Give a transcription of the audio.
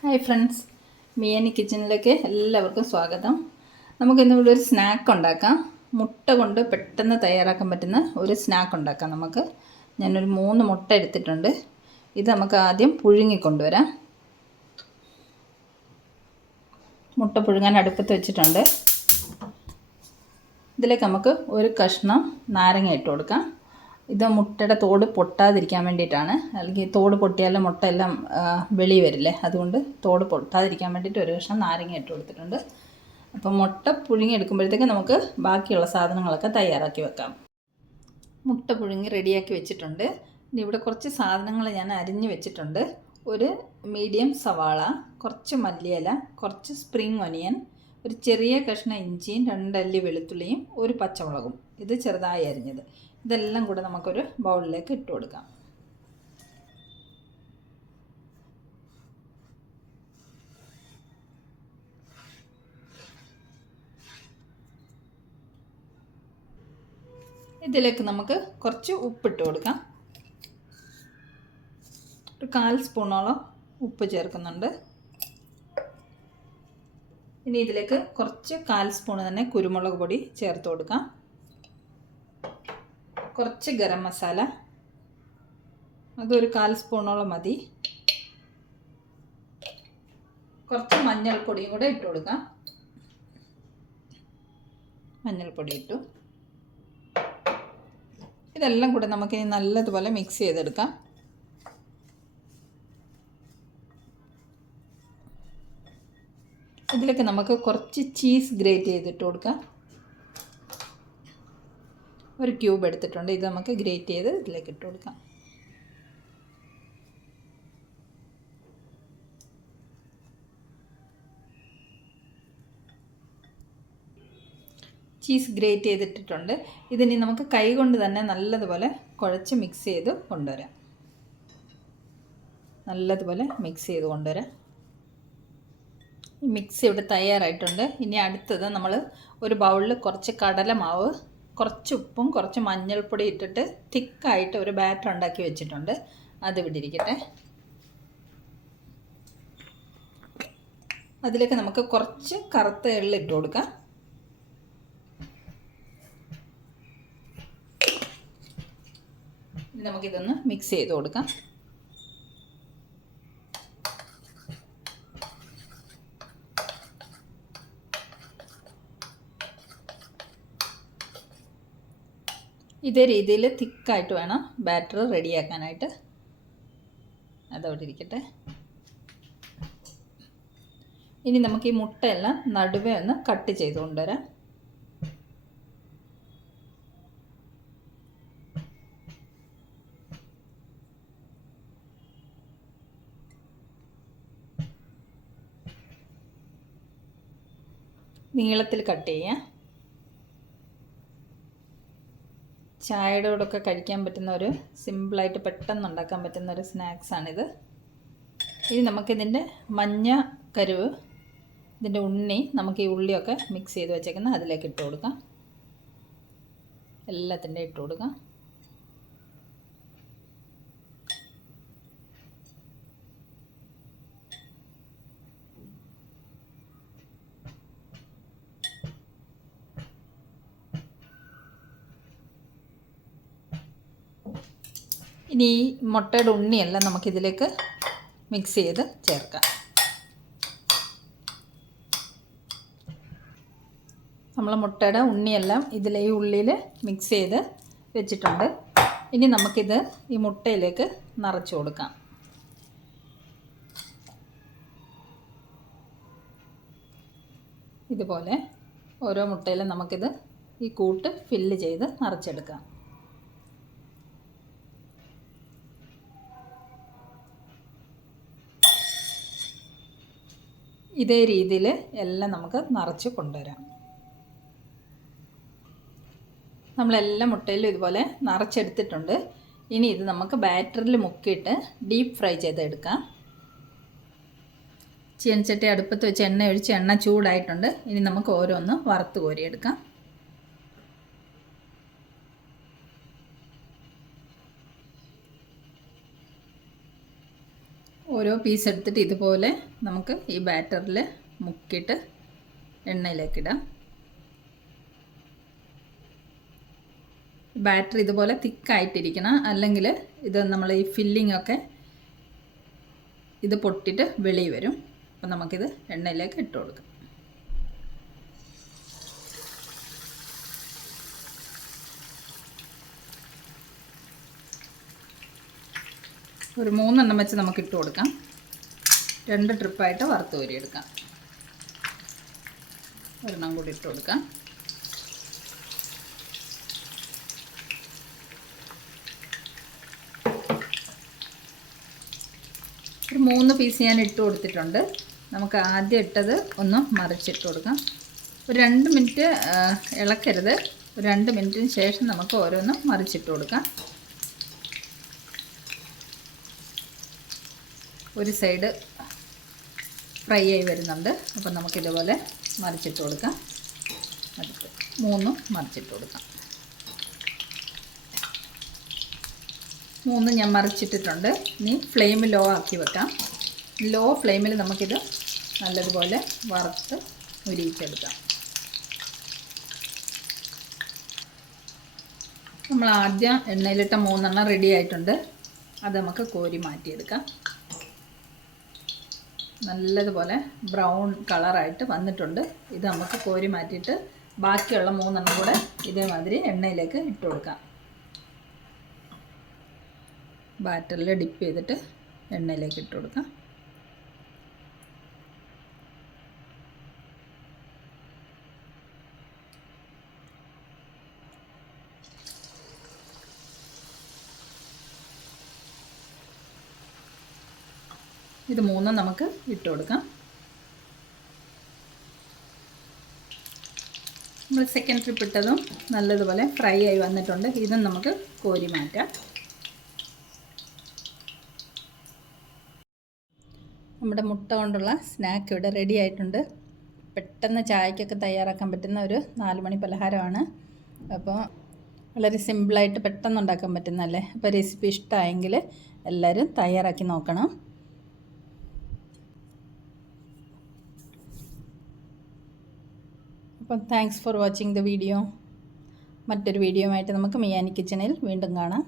Hi friends, മിയാനി കിച്ചണിലേക്ക് എല്ലാവർക്കും സ്വാഗതം. നമുക്കിന്നിവിടെ ഒരു സ്നാക്ക് ഉണ്ടാക്കാം. മുട്ട കൊണ്ട് പെട്ടെന്ന് തയ്യാറാക്കാൻ പറ്റുന്ന ഒരു സ്നാക്ക് ഉണ്ടാക്കാം. ഞാനൊരു 3 മുട്ട എടുത്തിട്ടുണ്ട്. ഇത് നമുക്ക് ആദ്യം പുഴുങ്ങിക്കൊണ്ടുവരാം. മുട്ട പുഴുങ്ങാൻ അടുപ്പത്ത് വെച്ചിട്ടുണ്ട്. ഇതിലേക്ക് നമുക്ക് ഒരു കഷ്ണം നാരങ്ങ ഇട്ട് കൊടുക്കാം. ഇത് മുട്ടയുടെ തോട് പൊട്ടാതിരിക്കാൻ വേണ്ടിയിട്ടാണ്. അല്ലെങ്കിൽ തോട് പൊട്ടിയാലും മുട്ടയെല്ലാം വെളി വരില്ലേ, അതുകൊണ്ട് തോട് പൊട്ടാതിരിക്കാൻ വേണ്ടിയിട്ട് ഒരു കഷ്ണം നാരങ്ങ ഇട്ട് കൊടുത്തിട്ടുണ്ട്. അപ്പോൾ മുട്ട പുഴുങ്ങിയെടുക്കുമ്പോഴത്തേക്ക് നമുക്ക് ബാക്കിയുള്ള സാധനങ്ങളൊക്കെ തയ്യാറാക്കി വെക്കാം. മുട്ട പുഴുങ്ങി റെഡിയാക്കി വെച്ചിട്ടുണ്ട്. ഇനി ഇവിടെ കുറച്ച് സാധനങ്ങൾ ഞാൻ അരിഞ്ഞ് വെച്ചിട്ടുണ്ട്. ഒരു മീഡിയം സവാള, കുറച്ച് മല്ലിയില, കുറച്ച് സ്പ്രിംഗ് ഒനിയൻ, ഒരു ചെറിയ കഷ്ണം ഇഞ്ചിയും 2 അല്ലി വെളുത്തുള്ളിയും ഒരു പച്ചമുളകും, ഇത് ചെറുതായി അരിഞ്ഞത്. ഇതെല്ലാം കൂടെ നമുക്കൊരു ബൗളിലേക്ക് ഇട്ട് കൊടുക്കാം. ഇതിലേക്ക് നമുക്ക് കുറച്ച് ഉപ്പിട്ട് കൊടുക്കാം. ഒരു 1/4 സ്പൂണോളം ഉപ്പ് ചേർക്കുന്നുണ്ട്. ഇനി ഇതിലേക്ക് കുറച്ച് 1/4 സ്പൂൺ തന്നെ കുരുമുളക് പൊടി ചേർത്ത് കൊടുക്കാം. കുറച്ച് ഗരം മസാല, അതൊരു 1/4 സ്പൂണോളം മതി. കുറച്ച് മഞ്ഞൾപ്പൊടിയും കൂടെ ഇട്ട് കൊടുക്കാം. മഞ്ഞൾപ്പൊടി ഇട്ടു. ഇതെല്ലാം കൂടെ നമുക്ക് നല്ലതുപോലെ മിക്സ് ചെയ്തെടുക്കാം. ഇതിലേക്ക് നമുക്ക് കുറച്ച് ചീസ് ഗ്രേറ്റ് ചെയ്തിട്ട് കൊടുക്കാം. ഒരു ക്യൂബ് എടുത്തിട്ടുണ്ട്. ഇത് നമുക്ക് ഗ്രേറ്റ് ചെയ്ത് ഇതിലേക്ക് ഇട്ട് കൊടുക്കാം. ചീസ് ഗ്രേറ്റ് ചെയ്തിട്ടിട്ടുണ്ട്. ഇതിനി നമുക്ക് കൈ കൊണ്ട് തന്നെ നല്ലതുപോലെ കുഴച്ച് മിക്സ് ചെയ്ത് കൊണ്ടുവരാം. നല്ലതുപോലെ മിക്സ് ചെയ്ത് കൊണ്ടുവരാം. മിക്സ് ഇവിടെ തയ്യാറായിട്ടുണ്ട്. ഇനി അടുത്തത് നമ്മൾ ഒരു ബൗളിൽ കുറച്ച് കടലമാവ്, കുറച്ച് ഉപ്പും കുറച്ച് മഞ്ഞൾപ്പൊടി ഇട്ടിട്ട് തിക്കായിട്ട് ഒരു ബാറ്റർ ഉണ്ടാക്കി വെച്ചിട്ടുണ്ട്. അത് ഇവിടെ ഇരിക്കട്ടെ. അതിലേക്ക് നമുക്ക് കുറച്ച് കറുത്ത എള്ള് ഇട്ട് കൊടുക്കാം. നമുക്കിതൊന്ന് മിക്സ് ചെയ്ത് കൊടുക്കാം. ഇതേ രീതിയിൽ തിക്കായിട്ട് വേണം ബാറ്റർ റെഡിയാക്കാനായിട്ട്. അതവിടെ ഇരിക്കട്ടെ. ഇനി നമുക്ക് ഈ മുട്ടയെല്ലാം നടുവേ ഒന്ന് കട്ട് ചെയ്ത് കൊണ്ടുവരാം. നീളത്തിൽ കട്ട് ചെയ്യാം. ചായയുടെ കൂടെയൊക്കെ കഴിക്കാൻ പറ്റുന്ന ഒരു സിമ്പിളായിട്ട് പെട്ടെന്ന് ഉണ്ടാക്കാൻ പറ്റുന്ന ഒരു സ്നാക്സാണിത്. ഇനി നമുക്കിതിൻ്റെ മഞ്ഞ കരുവ്, ഇതിൻ്റെ ഉണ്ണി, നമുക്ക് ഈ ഉള്ളിയൊക്കെ മിക്സ് ചെയ്ത് വെച്ചേക്കുന്ന അതിലേക്ക് ഇട്ട് കൊടുക്കാം. എല്ലാത്തിൻ്റെ ഇട്ട് കൊടുക്കാം. ഇനി ഈ മുട്ടയുടെ ഉണ്ണിയെല്ലാം നമുക്കിതിലേക്ക് മിക്സ് ചെയ്ത് ചേർക്കാം. നമ്മൾ മുട്ടയുടെ ഉണ്ണിയെല്ലാം ഈ ഉള്ളിയിൽ മിക്സ് ചെയ്ത് വെച്ചിട്ടുണ്ട്. ഇനി നമുക്കിത് ഈ മുട്ടയിലേക്ക് നിറച്ച് കൊടുക്കാം. ഇതുപോലെ ഓരോ മുട്ടയിലും നമുക്കിത് ഈ കൂട്ട് ഫില്ല് ചെയ്ത് നിറച്ചെടുക്കാം. ഇതേ രീതിയിൽ എല്ലാം നമുക്ക് നിറച്ച് കൊണ്ടുവരാം. നമ്മളെല്ലാ മുട്ടയിലും ഇതുപോലെ നിറച്ചെടുത്തിട്ടുണ്ട്. ഇനി ഇത് നമുക്ക് ബാറ്ററിൽ മുക്കിയിട്ട് ഡീപ്പ് ഫ്രൈ ചെയ്തെടുക്കാം. ചീനച്ചട്ടി അടുപ്പത്ത് വെച്ച് എണ്ണ ഒഴിച്ച് എണ്ണ ചൂടായിട്ടുണ്ട്. ഇനി നമുക്ക് ഓരോന്ന് വറുത്ത് കോരിയെടുക്കാം. ഓരോ പീസ് എടുത്തിട്ട് ഇതുപോലെ നമുക്ക് ഈ ബാറ്ററിൽ മുക്കിയിട്ട് എണ്ണയിലേക്കിടാം. ബാറ്റർ ഇതുപോലെ തിക്കായിട്ടിരിക്കണം, അല്ലെങ്കിൽ ഇത് നമ്മൾ ഈ ഫില്ലിംഗ് ഒക്കെ ഇത് പൊട്ടിയിട്ട് വെളിയിൽ വരും. അപ്പം നമുക്കിത് എണ്ണയിലേക്ക് ഇട്ട് കൊടുക്കാം. ഒരു 3 എണ്ണം വെച്ച് നമുക്ക് ഇട്ട് കൊടുക്കാം. 2 ട്രിപ്പായിട്ട് വറുത്ത് കോരിയെടുക്കാം. ഒരെണ്ണം കൂടി ഇട്ട് കൊടുക്കാം. ഒരു 3 പീസ് ഞാൻ ഇട്ട് കൊടുത്തിട്ടുണ്ട്. നമുക്ക് ആദ്യം ഇട്ടത് ഒന്ന് മറിച്ചിട്ട് കൊടുക്കാം. ഒരു 2 മിനിറ്റ് ഇളക്കരുത്. ഒരു 2 മിനിറ്റിന് ശേഷം നമുക്ക് ഓരോന്നും മറിച്ചിട്ട് കൊടുക്കാം. ഒരു സൈഡ് ഫ്രൈ ആയി വരുന്നുണ്ട്. അപ്പം നമുക്കിതുപോലെ മറിച്ചിട്ട് കൊടുക്കാം. അടുത്ത് 3 മറിച്ചിട്ട് കൊടുക്കാം. 3 ഞാൻ മറിച്ചിട്ടിട്ടുണ്ട്. ഇനി ഫ്ലെയിം ലോ ആക്കി വെക്കാം. ലോ ഫ്ലെയിമിൽ നമുക്കിത് നല്ലതുപോലെ വറുത്ത് മുരിയിച്ചെടുക്കാം. നമ്മൾ ആദ്യം എണ്ണയിലിട്ട 3 എണ്ണം റെഡി ആയിട്ടുണ്ട്. അത് നമുക്ക് കോരി മാറ്റിയെടുക്കാം. നല്ലതുപോലെ ബ്രൗൺ കളറായിട്ട് വന്നിട്ടുണ്ട്. ഇത് നമുക്ക് കോരി മാറ്റിയിട്ട് ബാക്കിയുള്ള 3 എണ്ണം കൂടെ ഇതേമാതിരി എണ്ണയിലേക്ക് ഇട്ട് കൊടുക്കാം. ബാറ്ററിൽ ഡിപ്പ് ചെയ്തിട്ട് എണ്ണയിലേക്ക് ഇട്ട് കൊടുക്കാം. ഇത് 3 നമുക്ക് ഇട്ട് കൊടുക്കാം. നമ്മൾ സെക്കൻഡ് ട്രിപ്പ് ഇട്ടതും നല്ലതുപോലെ ഫ്രൈ ആയി വന്നിട്ടുണ്ട്. ഇതും നമുക്ക് കോരി മാറ്റാം. നമ്മുടെ മുട്ട കൊണ്ടുള്ള സ്നാക്ക് ഇവിടെ റെഡി ആയിട്ടുണ്ട്. പെട്ടെന്ന് ചായക്കൊക്കെ തയ്യാറാക്കാൻ പറ്റുന്ന ഒരു 4 മണി പലഹാരമാണ്. അപ്പോൾ വളരെ സിമ്പിളായിട്ട് പെട്ടെന്ന് ഉണ്ടാക്കാൻ പറ്റുന്നതല്ലേ. അപ്പോൾ റെസിപ്പി ഇഷ്ടമായെങ്കിൽ എല്ലാവരും തയ്യാറാക്കി നോക്കണം. അപ്പം thanks for watching the video. മറ്റൊരു വീഡിയോ ആയിട്ട് നമുക്ക് മിയാനി കിച്ചണിൽ വീണ്ടും കാണാം.